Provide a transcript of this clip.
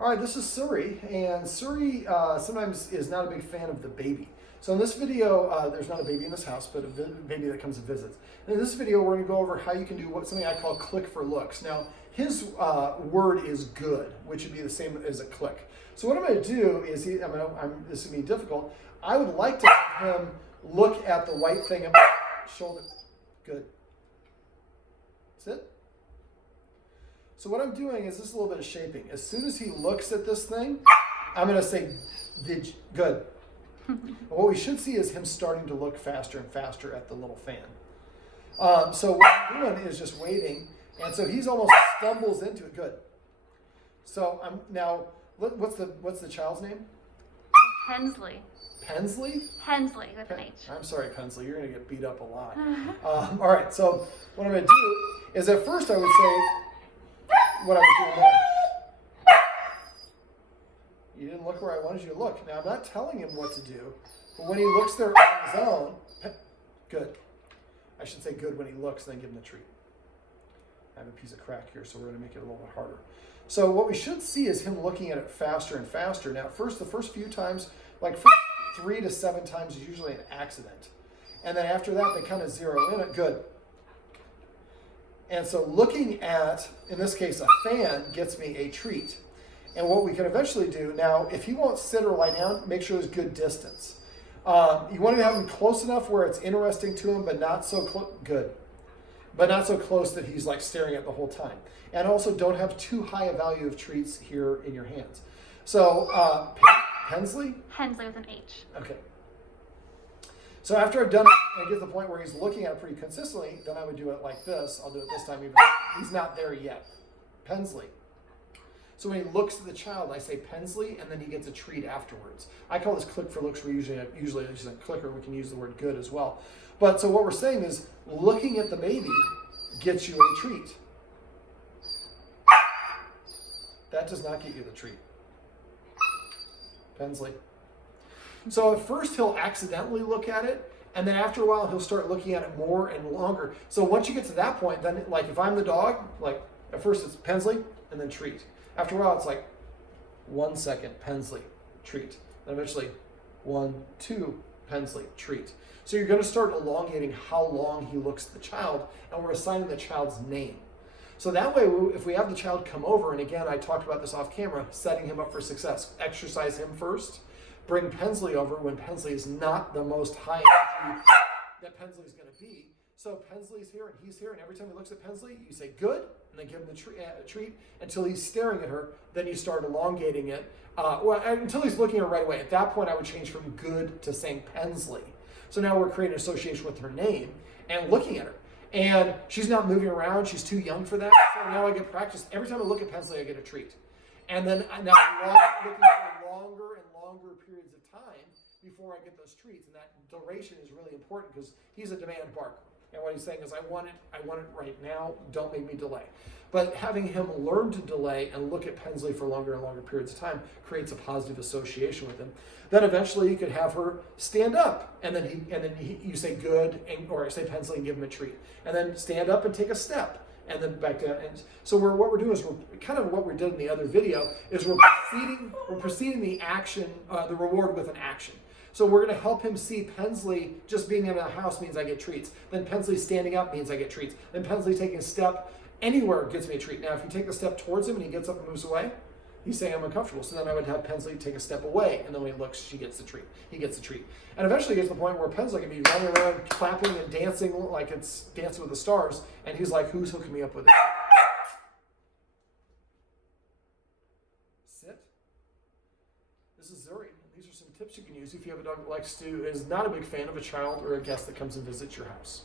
All right, this is Zuri, and Zuri sometimes is not a big fan of the baby. So in this video, there's not a baby in this house, but a baby that comes and visits. And in this video, we're going to go over how you can do something I call click for looks. Now, his word is good, which would be the same as a click. So what I'm going to do is, this is going to be difficult. I would like to have him look at the white thing on my shoulder. Good. Sit. So what I'm doing is this a little bit of shaping. As soon as he looks at this thing, I'm going to say, good. What we should see is him starting to look faster and faster at the little fan. So what I'm doing is just waiting, and so he's almost stumbles into it. Good. So I'm now. What's the child's name? Hensley. Pensley? Hensley with an H. I'm sorry, Pensley. You're going to get beat up a lot. All right. So what I'm going to do is at first I would say what I was doing there. You didn't look where I wanted you to look. Now, I'm not telling him what to do, but when he looks there on his own, good. I should say good when he looks, then give him the treat. I have a piece of crack here, so we're going to make it a little bit harder. So what we should see is him looking at it faster and faster. Now, the first few times, like 3 to 7 times is usually an accident. And then after that, they kind of zero in it. Good. And so looking at, in this case, a fan gets me a treat. And what we can eventually do, now, if he won't sit or lie down, make sure there's good distance. You want to have him close enough where it's interesting to him, but not so close. Good. But not so close that he's like staring at the whole time. And also don't have too high a value of treats here in your hands. So, Hensley? Hensley with an H. Okay. So after I've done it, and I get to the point where he's looking at it pretty consistently, then I would do it like this. I'll do it this time even. He's not there yet. Pensley. So when he looks at the child, I say Pensley, and then he gets a treat afterwards. I call this click for looks. We usually use a clicker. We can use the word good as well. But so what we're saying is looking at the baby gets you a treat. That does not get you the treat. Pensley. So at first he'll accidentally look at it, and then after a while he'll start looking at it more and longer. So once you get to that point, then like if I'm the dog, like at first it's Pensley and then treat. After a while it's like 1 second, Pensley, treat. Then eventually 1, 2, Pensley, treat. So you're going to start elongating how long he looks at the child, and we're assigning the child's name. So that way, if we have the child come over, and again, I talked about this off camera, setting him up for success. Exercise him first. Bring Pensley over when Pensley is not the most high energy that Pensley is going to be. So Pensley's here and he's here, and every time he looks at Pensley, you say good, and then give him the treat until he's staring at her. Then you start elongating it, until he's looking at her right away. At that point, I would change from good to saying Pensley. So now we're creating an association with her name and looking at her. And she's not moving around. She's too young for that. So now I get practice. Every time I look at Pensley, I get a treat. And then now I'm looking for longer and longer periods of time before I get those treats. And that duration is really important because he's a demand barker. And what he's saying is, I want it right now. Don't make me delay. But having him learn to delay and look at Pensley for longer and longer periods of time creates a positive association with him. Then eventually you could have her stand up, and then you say good, or I say Pensley and give him a treat, and then stand up and take a step, and then back down. And so what we're doing is we're kind of what we did in the other video is we're preceding the action, the reward with an action. So we're going to help him see Pensley just being in a house means I get treats. Then Pensley standing up means I get treats. Then Pensley taking a step anywhere gets me a treat. Now, if you take a step towards him and he gets up and moves away, he's saying I'm uncomfortable. So then I would have Pensley take a step away, and then when he looks, she gets the treat. He gets the treat. And eventually it gets to the point where Pensley can be running around, clapping and dancing like it's Dancing with the Stars, and he's like, who's hooking me up with it? Sit. This is Zuri. These are some tips you can use if you have a dog that is not a big fan of a child or a guest that comes and visits your house.